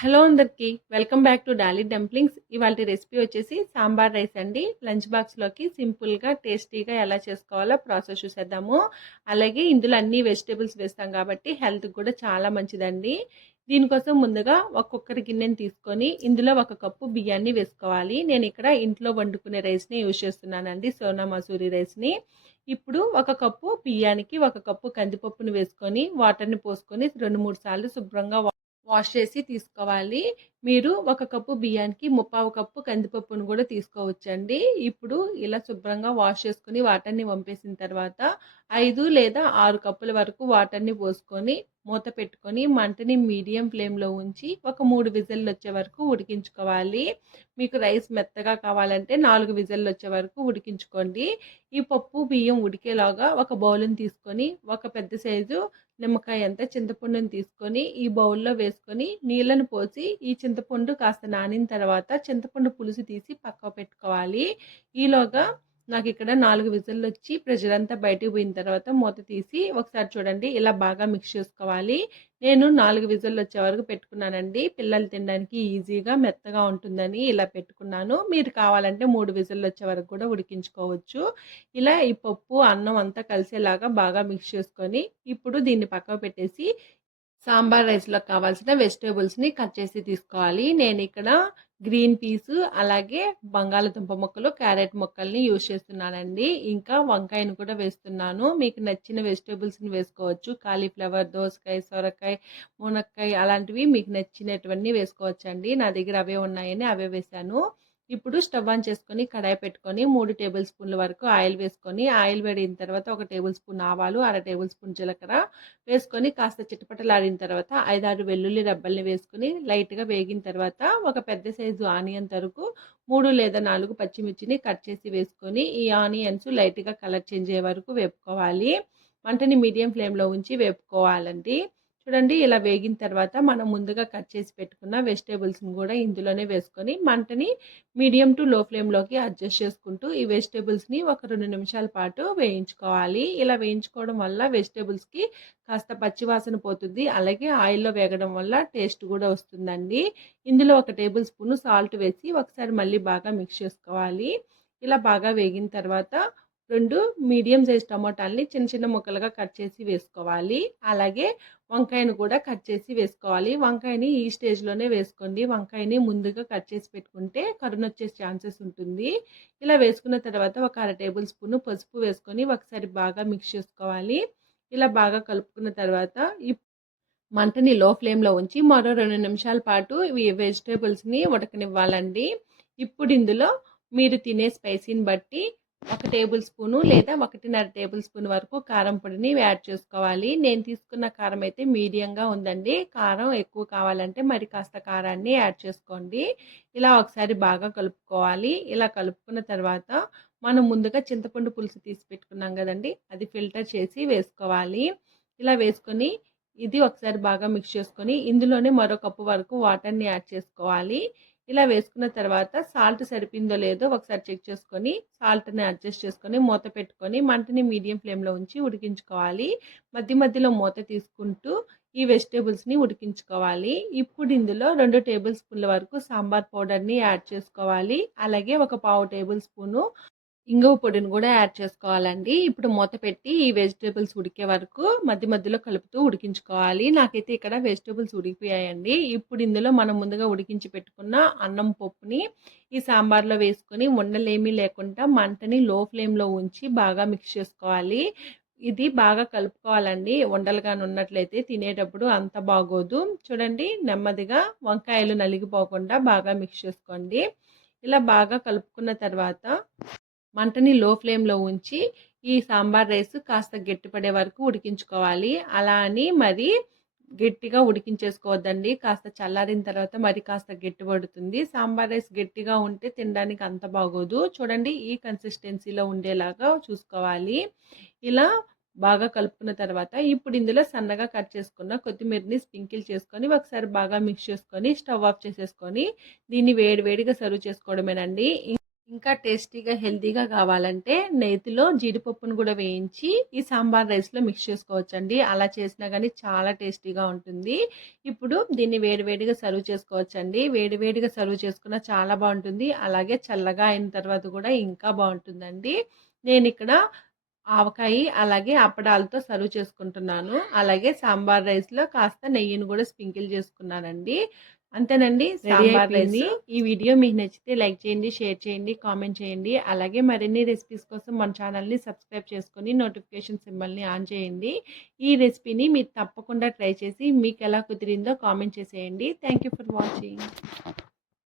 Hello అందరికీ welcome back to Dolly Dumplings. ఇవాళ recipe వచ్చేసి సాంబార్ రైస్ అండి. లంచ్ బాక్స్లోకి సింపుల్గా టేస్టీగా ఎలా చేసుకోవాలో ప్రాసెస్ చూసేద్దాము. అలాగే ఇందులో అన్ని వెజిటేబుల్స్ వేస్తాం కాబట్టి హెల్త్కి కూడా చాలా మంచిదండి. దీనికోసం ముందుగా ఒక్కొక్కరి గిన్నెని తీసుకొని ఇందులో ఒక కప్పు బియ్యాన్ని వేసుకోవాలి. నేను ఇక్కడ ఇంట్లో వండుకునే రైస్ని యూజ్ చేస్తున్నానండి సోనా మసూరి రైస్ని ఇప్పుడు ఒక కప్పు బియ్యానికి ఒక కప్పు కందిపప్పును వేసుకొని వాటర్ని పోసుకొని రెండు మూడు సార్లు శుభ్రంగా వాష్ చేసి తీసుకోవాలి. మీరు ఒక కప్పు బియ్యానికి ముప్పావు కప్పు కందిపప్పును కూడా తీసుకోవచ్చండి. ఇప్పుడు ఇలా శుభ్రంగా వాష్ చేసుకుని వాటర్ని వంపేసిన తర్వాత ఐదు లేదా ఆరు కప్పుల వరకు వాటర్ని పోసుకొని మూత పెట్టుకొని మంటని మీడియం ఫ్లేమ్లో ఉంచి ఒక మూడు విజిల్లు వచ్చే వరకు ఉడికించుకోవాలి. మీకు రైస్ మెత్తగా కావాలంటే నాలుగు విజిల్లు వచ్చే వరకు ఉడికించుకోండి. ఈ పప్పు బియ్యం ఉడికేలాగా ఒక బౌల్ని తీసుకొని ఒక పెద్ద సైజు నిమ్మకాయ అంతా చింతపండుని తీసుకొని ఈ బౌల్లో వేసుకొని నీళ్ళను పోసి ఈ చింతపండు కాస్త నానిన తర్వాత చింతపండు పులుసు తీసి పక్క పెట్టుకోవాలి. ఈలోగా నాకు ఇక్కడ నాలుగు విజిల్లు వచ్చి ప్రెషర్ అంతా బయటకు పోయిన తర్వాత మూత తీసి ఒకసారి చూడండి ఇలా బాగా మిక్స్ చేసుకోవాలి. నేను నాలుగు విజిల్లు వచ్చే వరకు పెట్టుకున్నానండి. పిల్లలు తినడానికి ఈజీగా మెత్తగా ఉంటుందని ఇలా పెట్టుకున్నాను. మీరు కావాలంటే మూడు విజిల్లు వచ్చే వరకు కూడా ఉడికించుకోవచ్చు. ఇలా ఈ పప్పు అన్నం అంతా కలిసేలాగా బాగా మిక్స్ చేసుకొని ఇప్పుడు దీన్ని పక్కకు పెట్టేసి సాంబార్ రైస్లో కావాల్సిన వెజిటేబుల్స్ని కట్ చేసి తీసుకోవాలి. నేను ఇక్కడ గ్రీన్ పీస్ అలాగే బంగాళదుంప మొక్కలు క్యారెట్ మొక్కల్ని యూజ్ చేస్తున్నానండి. ఇంకా వంకాయను కూడా వేస్తున్నాను. మీకు నచ్చిన వెజిటేబుల్స్ని వేసుకోవచ్చు. కాలీఫ్లవర్ దోసకాయ సొరకాయ మునక్కాయ అలాంటివి మీకు నచ్చినటువంటి వేసుకోవచ్చండి. నా దగ్గర అవే ఉన్నాయని అవే వేసాను ఇప్పుడు స్టవ్ ఆన్ చేసుకొని కడాయి పెట్టుకొని మూడు టేబుల్ స్పూన్ల వరకు ఆయిల్ వేసుకొని ఆయిల్ వేడిన తర్వాత ఒక టేబుల్ స్పూన్ ఆవాలు అర టేబుల్ స్పూన్ జీలకర్ర వేసుకొని కాస్త చిటపటలాడిన తర్వాత ఐదారు వెల్లుల్లి రబ్బల్ని వేసుకొని లైట్గా వేగిన తర్వాత ఒక పెద్ద సైజు ఆనియన్ తరకు మూడు లేదా నాలుగు పచ్చిమిర్చిని కట్ చేసి వేసుకొని ఈ ఆనియన్స్ లైట్గా కలర్ చేంజ్ అయ్యే వరకు వేపుకోవాలి. మంటని మీడియం ఫ్లేమ్లో ఉంచి వేపుకోవాలండి. చూడండి ఇలా వేగిన తర్వాత మనం ముందుగా కట్ చేసి పెట్టుకున్న వెజిటేబుల్స్ని కూడా ఇందులోనే వేసుకొని మంటని మీడియం టు లో ఫ్లేమ్లోకి అడ్జస్ట్ చేసుకుంటూ ఈ వెజిటేబుల్స్ని ఒక రెండు నిమిషాల పాటు వేయించుకోవాలి. ఇలా వేయించుకోవడం వల్ల వెజిటేబుల్స్కి కాస్త పచ్చివాసన పోతుంది. అలాగే ఆయిల్లో వేగడం వల్ల టేస్ట్ కూడా వస్తుందండి. ఇందులో ఒక టేబుల్ స్పూన్ సాల్ట్ వేసి ఒకసారి మళ్ళీ బాగా మిక్స్ చేసుకోవాలి. ఇలా బాగా వేగిన తర్వాత రెండు మీడియం సైజ్ టమాటాలని చిన్న చిన్న ముక్కలుగా కట్ చేసి వేసుకోవాలి. అలాగే వంకాయను కూడా కట్ చేసి వేసుకోవాలి. వంకాయని ఈ స్టేజ్లోనే వేసుకోండి. వంకాయని ముందుగా కట్ చేసి పెట్టుకుంటే కరుణ వచ్చే ఛాన్సెస్ ఉంటుంది. ఇలా వేసుకున్న తర్వాత ఒక అర టేబుల్ స్పూన్ పసుపు వేసుకొని ఒకసారి బాగా మిక్స్ చేసుకోవాలి. ఇలా బాగా కలుపుకున్న తర్వాత ఈ మంటని లో ఫ్లేమ్లో ఉంచి మరో రెండు నిమిషాల పాటు ఈ వెజిటేబుల్స్ని ఉడకనివ్వాలండి. ఇప్పుడు ఇందులో మీరు తినే స్పైసీని బట్టి ఒక టేబుల్ స్పూను లేదా ఒకటిన్నర టేబుల్ స్పూన్ వరకు కారం పొడిని యాడ్ చేసుకోవాలి. నేను తీసుకున్న కారం అయితే మీడియంగా ఉందండి. కారం ఎక్కువ కావాలంటే మరి కాస్త కారాన్ని యాడ్ చేసుకోండి. ఇలా ఒకసారి బాగా కలుపుకోవాలి. ఇలా కలుపుకున్న తర్వాత మనం ముందుగా చింతపండు పులుసు తీసి పెట్టుకున్నాం కదండి. అది ఫిల్టర్ చేసి వేసుకోవాలి. ఇలా వేసుకొని ఇది ఒకసారి బాగా మిక్స్ చేసుకొని ఇందులోనే మరో కప్పు వరకు వాటర్ని యాడ్ చేసుకోవాలి. ఇలా వేసుకున్న తర్వాత సాల్ట్ సరిపోయిందో లేదో ఒకసారి చెక్ చేసుకొని సాల్ట్ని అడ్జస్ట్ చేసుకొని మూత పెట్టుకొని మంటని మీడియం ఫ్లేమ్లో ఉంచి ఉడికించుకోవాలి. మధ్య మధ్యలో మూత తీసుకుంటూ ఈ వెజిటేబుల్స్ని ఉడికించుకోవాలి. ఇప్పుడు ఇందులో రెండు టేబుల్ స్పూన్ల వరకు సాంబార్ పౌడర్ని యాడ్ చేసుకోవాలి. అలాగే ఒక పావు టేబుల్ స్పూను ఇంగువ పొడిని కూడా యాడ్ చేసుకోవాలండి. ఇప్పుడు మూత పెట్టి ఈ వెజిటేబుల్స్ ఉడికే వరకు మధ్య మధ్యలో కలుపుతూ ఉడికించుకోవాలి. నాకైతే ఇక్కడ వెజిటేబుల్స్ ఉడికిపోయాయండి. ఇప్పుడు ఇందులో మనం ముందుగా ఉడికించి పెట్టుకున్న అన్నం పప్పుని ఈ సాంబార్లో వేసుకొని ఉండలేమీ లేకుండా మంటని లో ఫ్లేమ్లో ఉంచి బాగా మిక్స్ చేసుకోవాలి. ఇది బాగా కలుపుకోవాలండి. వండలుగా ఉన్నట్లయితే తినేటప్పుడు అంత బాగోదు. చూడండి నెమ్మదిగా వంకాయలు నలిగిపోకుండా బాగా మిక్స్ చేసుకోండి. ఇలా బాగా కలుపుకున్న తర్వాత మంటని లో ఫ్లేమ్లో ఉంచి ఈ సాంబార్ రైస్ కాస్త గట్టిపడే వరకు ఉడికించుకోవాలి. అలా అని మరి గట్టిగా ఉడికించేసుకోవద్దండి. కాస్త చల్లారిన తర్వాత మరి కాస్త గట్టి పడుతుంది. సాంబార్ రైస్ గట్టిగా ఉంటే తినడానికి అంత బాగోదు. చూడండి ఈ కన్సిస్టెన్సీలో ఉండేలాగా చూసుకోవాలి. ఇలా బాగా కలుపుకున్న తర్వాత ఇప్పుడు ఇందులో సన్నగా కట్ చేసుకున్న కొత్తిమీరని స్ప్రింకిల్ చేసుకొని ఒకసారి బాగా మిక్స్ చేసుకొని స్టవ్ ఆఫ్ చేసేసుకొని దీన్ని వేడి వేడిగా సర్వ్ చేసుకోవడమేనండి. ఇంకా టేస్టీగా హెల్తీగా కావాలంటే నేతిలో జీడిపప్పును కూడా వేయించి ఈ సాంబార్ రైస్లో మిక్స్ చేసుకోవచ్చండి. అలా చేసినా కానీ చాలా టేస్టీగా ఉంటుంది. ఇప్పుడు దీన్ని వేడివేడిగా సర్వ్ చేసుకోవచ్చండి. వేడివేడిగా సర్వ్ చేసుకున్న చాలా బాగుంటుంది. అలాగే చల్లగా అయిన తర్వాత కూడా ఇంకా బాగుంటుందండి. నేను ఇక్కడ ఆవకాయ అలాగే అప్పడాలతో సర్వ్ చేసుకుంటున్నాను. అలాగే సాంబార్ రైస్లో కాస్త నెయ్యిని కూడా స్ప్రింకిల్ చేసుకున్నానండి. అంతేనండి. రైస్. ఈ వీడియో మీకు నచ్చితే లైక్ చేయండి షేర్ చేయండి కామెంట్ చేయండి. అలాగే మరిన్ని రెసిపీస్ కోసం మన ఛానల్ని సబ్స్క్రైబ్ చేసుకొని నోటిఫికేషన్ సింబల్ని ఆన్ చేయండి. ఈ రెసిపీని మీరు తప్పకుండా ట్రై చేసి మీకు ఎలా కుదిరిందో కామెంట్ చేసేయండి. Thank you for watching.